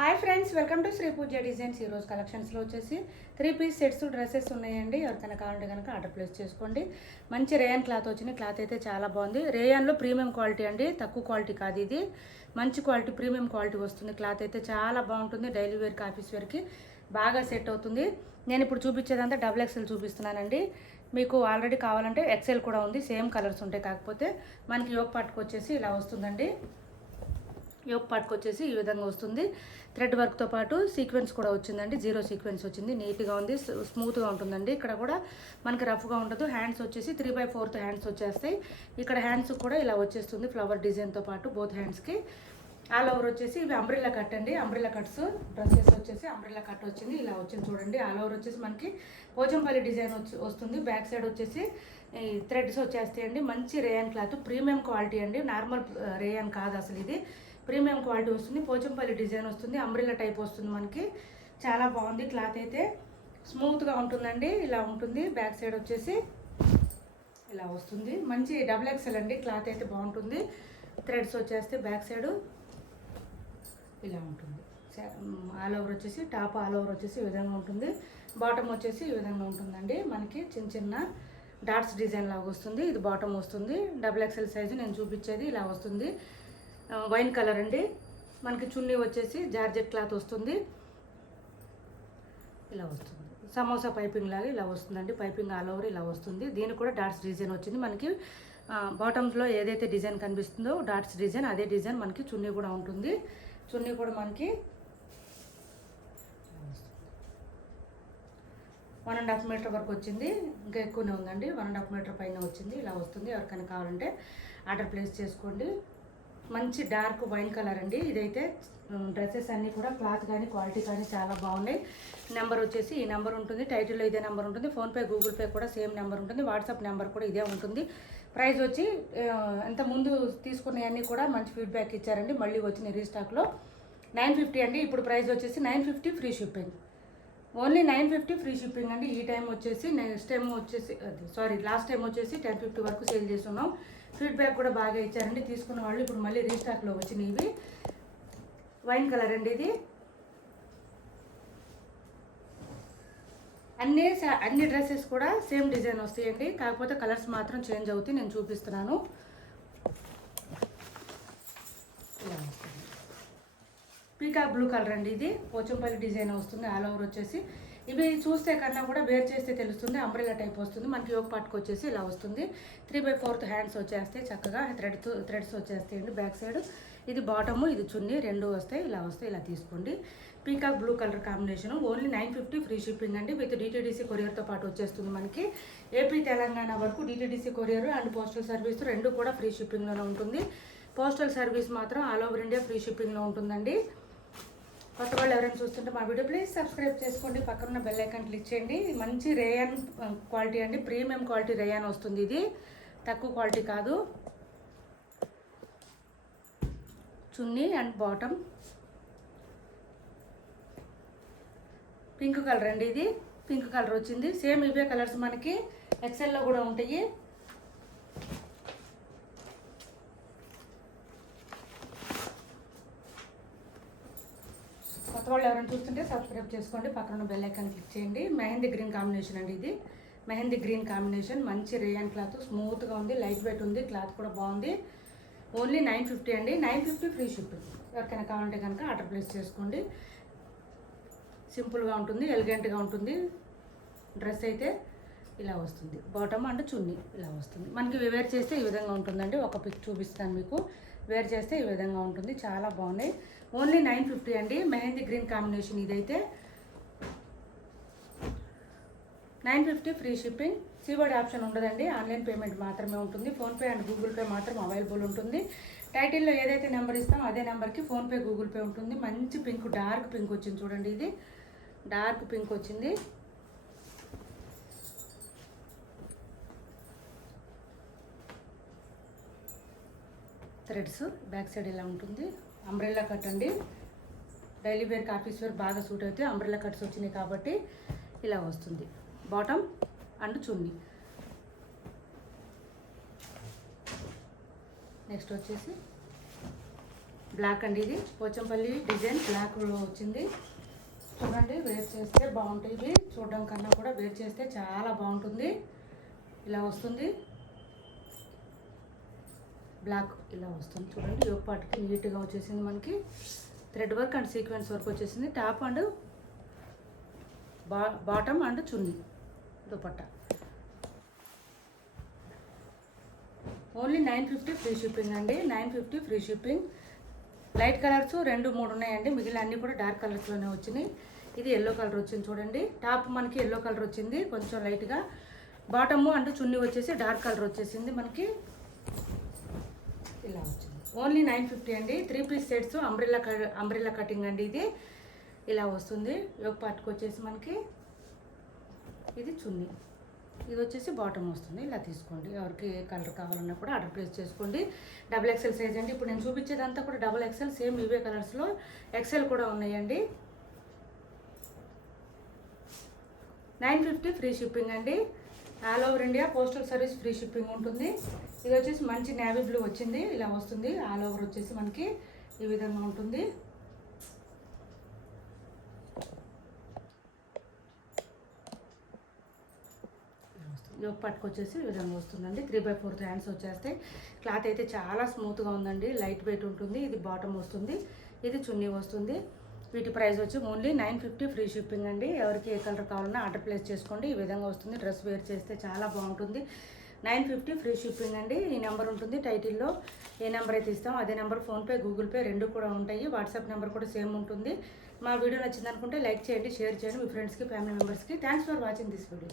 Hi friends, welcome to Shri Pooja designs. ఈరోజు కలెక్షన్స్లో వచ్చేసి 3 పీస్ సెట్స్ డ్రెస్సెస్ ఉన్నాయండి. ఎవరికైనా కావాలంటే కనుక ఆర్డర్ ప్లేస్ చేసుకోండి. మంచి రేయన్ క్లాత్ వచ్చింది. క్లాత్ అయితే చాలా బాగుంది. రేయన్లో ప్రీమియం క్వాలిటీ అండి, తక్కువ క్వాలిటీ కాదు ఇది. మంచి క్వాలిటీ, ప్రీమియం క్వాలిటీ వస్తుంది. క్లాత్ అయితే చాలా బాగుంటుంది. డైలీ వేర్కి, ఆఫీస్ వేర్కి బాగా సెట్ అవుతుంది. నేను ఇప్పుడు చూపించేదంతా XXL చూపిస్తున్నానండి. మీకు ఆల్రెడీ కావాలంటే XL కూడా ఉంది. సేమ్ కలర్స్ ఉంటాయి. కాకపోతే మనకి యోగ పట్టుకొచ్చేసి ఇలా వస్తుందండి. యోగ పట్టుకొచ్చేసి ఈ విధంగా వస్తుంది. థ్రెడ్ వర్క్తో పాటు సీక్వెన్స్ కూడా వచ్చిందండి. 0 సీక్వెన్స్ వచ్చింది. నీట్గా ఉంది, స్మూత్గా ఉంటుందండి. ఇక్కడ కూడా మనకి రఫ్గా ఉండదు. హ్యాండ్స్ వచ్చేసి 3/4 హ్యాండ్స్ వచ్చేస్తాయి. ఇక్కడ హ్యాండ్స్ కూడా ఇలా వచ్చేస్తుంది ఫ్లవర్ డిజైన్తో పాటు బోత్ హ్యాండ్స్కి. ఆల్ ఓవర్ వచ్చేసి ఇవి అంబ్రిల్లా కట్ అండి. అంబ్రిల్లా కట్స్ డ్రెస్సెస్ వచ్చేసి అంబ్రిల్లా కట్ వచ్చింది. ఇలా వచ్చింది చూడండి. ఆల్ ఓవర్ వచ్చేసి మనకి పోచంపల్లి డిజైన్ వస్తుంది. బ్యాక్ సైడ్ వచ్చేసి ఈ థ్రెడ్స్ వచ్చేస్తాయండి. మంచి రేయన్ క్లాత్, ప్రీమియం క్వాలిటీ అండి. నార్మల్ రేయన్ కాదు అసలు, ఇది ప్రీమియం క్వాలిటీ వస్తుంది. పోచంపల్లి డిజైన్ వస్తుంది. అంబ్రిల్లా టైప్ వస్తుంది మనకి. చాలా బాగుంది. క్లాత్ అయితే స్మూత్గా ఉంటుందండి. ఇలా ఉంటుంది. బ్యాక్ సైడ్ వచ్చేసి ఇలా వస్తుంది. మంచి XXL అండి. క్లాత్ అయితే బాగుంటుంది. థ్రెడ్స్ వచ్చేస్తే బ్యాక్ సైడ్ ఇలా ఉంటుంది. ఆల్ ఓవర్ వచ్చేసి టాప్ ఆల్ ఓవర్ వచ్చేసి ఈ విధంగా ఉంటుంది. బాటమ్ వచ్చేసి ఈ విధంగా ఉంటుందండి. మనకి చిన్న చిన్న డాట్స్ డిజైన్ లాగా వస్తుంది. ఇది బాటమ్ వస్తుంది. XXL సైజు నేను చూపించేది ఇలా వస్తుంది. వైన్ కలర్ అండి. మనకి చున్నీ వచ్చేసి జార్జెట్ క్లాత్ వస్తుంది. ఇలా వస్తుంది. సమోసా పైపింగ్ లాగా ఇలా వస్తుందండి. పైపింగ్ ఆల్ ఓవర్ ఇలా వస్తుంది. దీనికి కూడా డాట్స్ డిజైన్ వచ్చింది. మనకి బాటమ్స్లో ఏదైతే డిజైన్ కనిపిస్తుందో డాట్స్ డిజైన్, అదే డిజైన్ మనకి చున్నీ కూడా ఉంటుంది. చున్నీ కూడా మనకి 1.5 మీటర్ వరకు వచ్చింది. ఇంకా ఎక్కువనే ఉందండి. 1.5 మీటర్ పైన వచ్చింది. ఇలా వస్తుంది. ఎవరికైనా కావాలంటే ఆర్డర్ ప్లేస్ చేసుకోండి. మంచి డార్క్ వైన్ కలర్ అండి. ఇదైతే డ్రెస్సెస్ అన్నీ కూడా క్లాత్ కానీ క్వాలిటీ కానీ చాలా బాగున్నాయి. నెంబర్ వచ్చేసి ఈ నెంబర్ ఉంటుంది. టైటిల్లో ఇదే నెంబర్ ఉంటుంది. ఫోన్పే, గూగుల్ పే కూడా సేమ్ నెంబర్ ఉంటుంది. వాట్సాప్ నెంబర్ కూడా ఇదే ఉంటుంది. ప్రైస్ వచ్చి ఇంత ముందు తీసుకునేవన్నీ కూడా మంచి ఫీడ్బ్యాక్ ఇచ్చారండి. మళ్ళీ వచ్చిన రీస్టాక్లో 950 అండి. ఇప్పుడు ప్రైస్ వచ్చేసి 950 free shipping. Only 950 free shipping అండి. ఈ టైం వచ్చేసి నెక్స్ట్ టైం వచ్చేసి లాస్ట్ టైం వచ్చేసి 1050 వరకు సేల్ చేస్తున్నాం. ఫీడ్బ్యాక్ కూడా బాగా ఇచ్చారండి తీసుకున్న వాళ్ళు. ఇప్పుడు మళ్ళీ రీస్టాక్లో వచ్చినాయి. ఇవి వైన్ కలర్ అండి. ఇది అన్ని డ్రెస్సెస్ కూడా సేమ్ డిజైన్ వస్తాయండి. కాకపోతే కలర్స్ మాత్రం చేంజ్ అవుతాయి. నేను చూపిస్తున్నాను. పీకాక్ బ్లూ కలర్ అండి. ఇది పోచంపల్లి డిజైన్ వస్తుంది. ఆల్ ఓవర్ వచ్చేసి ఇవి చూస్తే కన్నా కూడా వేర్ చేస్తే తెలుస్తుంది. అంబ్రెల్లా టైప్ వస్తుంది. మనకి యోగ పాటుకు వచ్చేసి ఇలా వస్తుంది. 3/4 హ్యాండ్స్ వచ్చేస్తాయి. చక్కగా థ్రెడ్స్ వచ్చేస్తాయండి బ్యాక్ సైడ్. ఇది బాటము, ఇది చున్నీ, రెండు వస్తాయి. ఇలా వస్తాయి. ఇలా తీసుకోండి. Peacock blue colour combination. Only 950 free shipping అండి. విత్ DTDC కొరియర్తో పాటు వచ్చేస్తుంది మనకి. ఏపీ, తెలంగాణ వరకు DTDC courier and postal service రెండు కూడా ఫ్రీ షిప్పింగ్లోనే ఉంటుంది. పోస్టల్ సర్వీస్ మాత్రం ఆల్ ఓవర్ ఇండియా ఫ్రీ షిప్పింగ్లో ఉంటుందండి. కొత్త వాళ్ళు ఎవరైనా చూస్తుంటే మా వీడియో ప్లీజ్ సబ్స్క్రైబ్ చేసుకోండి. పక్కన బెల్ ఐకాన్ క్లిక్ చేయండి. మంచి రేయన్ క్వాలిటీ అండి. ప్రీమియం క్వాలిటీ రేయన్ వస్తుంది. ఇది తక్కువ క్వాలిటీ కాదు. చున్నీ అండ్ బాటమ్ పింక్ కలర్ అండి. ఇది పింక్ కలర్ వచ్చింది. సేమ్ ఇవే కలర్స్ మనకి XLలో కూడా ఉంటాయి. కొత్త వాళ్ళు ఎవరైనా చూస్తుంటే సబ్స్క్రైబ్ చేసుకోండి. పక్కన బెల్ ఐకాన్ క్లిక్ చేయండి. మెహందీ గ్రీన్ కాంబినేషన్ అండి. ఇది మెహందీ గ్రీన్ కాంబినేషన్. మంచి రేయన్ క్లాత్, స్మూత్గా ఉంది, లైట్ వెయిట్ ఉంది. క్లాత్ కూడా బాగుంది. ఓన్లీ 950 అండి. 950 ఫ్రీ షిప్పింగ్. ఎవరికైనా కావాలంటే కనుక ఆర్డర్ ప్లేస్ చేసుకోండి. సింపుల్గా ఉంటుంది, ఎలిగెంట్గా ఉంటుంది. డ్రెస్ అయితే ఇలా వస్తుంది. బాటమ్ అండ్ చున్నీ ఇలా వస్తుంది. మనకి వేర్ చేస్తే ఈ విధంగా ఉంటుందండి. ఒక పిక్ చూపిస్తాను మీకు. వేర్ చేస్తే ఈ విధంగా ఉంటుంది. చాలా బాగున్నాయి. ఓన్లీ 950 అండి. Mehndi green combination. ఇదైతే 950 ఫ్రీ షిప్పింగ్. సీవర్డ్ ఆప్షన్ ఉండదండి. ఆన్లైన్ పేమెంట్ మాత్రమే ఉంటుంది. ఫోన్పే అండ్ గూగుల్ పే మాత్రం అవైలబుల్ ఉంటుంది. టైటిల్లో ఏదైతే నెంబర్ ఇస్తామో అదే నెంబర్కి ఫోన్పే, గూగుల్ పే ఉంటుంది. మంచి పింక్, డార్క్ పింక్ వచ్చింది చూడండి. ఇది డార్క్ పింక్ వచ్చింది. థ్రెడ్స్ బ్యాక్ సైడ్ ఇలా ఉంటుంది. అంబ్రెల్లా కట్ అండి. డైలీ వేర్కి, ఆఫీస్ వేర్ బాగా సూట్ అవుతాయి. అంబ్రెల్లా కట్స్ వచ్చినాయి కాబట్టి ఇలా వస్తుంది. Bottom and chunni. నెక్స్ట్ వచ్చేసి బ్లాక్ అండి, ఇది పోచంపల్లి డిజైన్ బ్లాక్లో వచ్చింది. చూడండి, వేర్ చేస్తే బాగుంటాయి. ఇవి చూడడం కన్నా కూడా వేర్ చేస్తే చాలా బాగుంటుంది. ఇలా వస్తుంది బ్లాక్, ఇలా వస్తుంది చూడండి. యోగ పాటుకి నీట్గా వచ్చేసింది. మనకి thread work and sequence work వచ్చేసింది. Top and bottom and chunni dupatta. Only 950 free shipping అండి. 950 ఫ్రీ షిప్పింగ్. లైట్ కలర్స్ 2, 3 ఉన్నాయండి. మిగిలిన అన్నీ కూడా డార్క్ కలర్స్లోనే వచ్చినాయి. ఇది ఎల్లో కలర్ వచ్చింది చూడండి. టాప్ మనకి ఎల్లో కలర్ వచ్చింది కొంచెం లైట్గా. బాటమ్ అండ్ చున్నీ వచ్చేసి డార్క్ కలర్ వచ్చేసింది మనకి. ఇలా వచ్చింది. ఓన్లీ 950 అండి. 3 పీస్ సెట్స్ అంబ్రెల్లా కటింగ్ అండి. ఇది ఇలా వస్తుంది. యోగ పార్ట్కి వచ్చేసి మనకి ఇది చున్నీ, ఇది వచ్చేసి బాటమ్ వస్తుంది. ఇలా తీసుకోండి. ఎవరికి ఏ కలర్ కావాలన్నా కూడా ఆర్డర్ ప్లేస్ చేసుకోండి. XXL సైజ్ అండి. ఇప్పుడు నేను చూపించేదంతా కూడా XXL, సేమ్ ఇవే కలర్స్లో XL కూడా ఉన్నాయండి. 950 ఫ్రీ షిప్పింగ్ అండి. All over India postal service free shipping ఉంటుంది. ఇది వచ్చేసి మంచి నేవీ బ్లూ వచ్చింది. ఇలా వస్తుంది. ఆల్ ఓవర్ వచ్చేసి మనకి ఈ విధంగా ఉంటుంది. యోగ పట్టుకొచ్చేసి ఈ విధంగా వస్తుందండి. 3/4 హ్యాండ్స్ వచ్చేస్తాయి. క్లాత్ అయితే చాలా స్మూత్గా ఉందండి. లైట్ వెయిట్ ఉంటుంది. ఇది బాటమ్ వస్తుంది, ఇది చున్నీ వస్తుంది. వీటి ప్రైస్ వచ్చి ఓన్లీ 950 ఫ్రీ షిప్పింగ్ అండి. ఎవరికి ఏ కలర్ కావాలన్నా ఆర్డర్ ప్లేస్ చేసుకోండి. ఈ విధంగా వస్తుంది. డ్రెస్ వేర్ చేస్తే చాలా బాగుంటుంది. 950 ఫ్రీ షిప్పింగ్ అండి. ఈ నెంబర్ ఉంటుంది టైటిల్లో. ఏ నెంబర్ అయితే ఇస్తాం అదే నెంబర్. ఫోన్పే, గూగుల్ పే 2 కూడా ఉంటాయి. వాట్సాప్ నెంబర్ కూడా సేమ్ ఉంటుంది. మా వీడియో నచ్చిందనుకుంటే లైక్ చేయండి, షేర్ చేయండి మీ ఫ్రెండ్స్కి, ఫ్యామిలీ మెంబర్స్కి. Thanks for watching this video.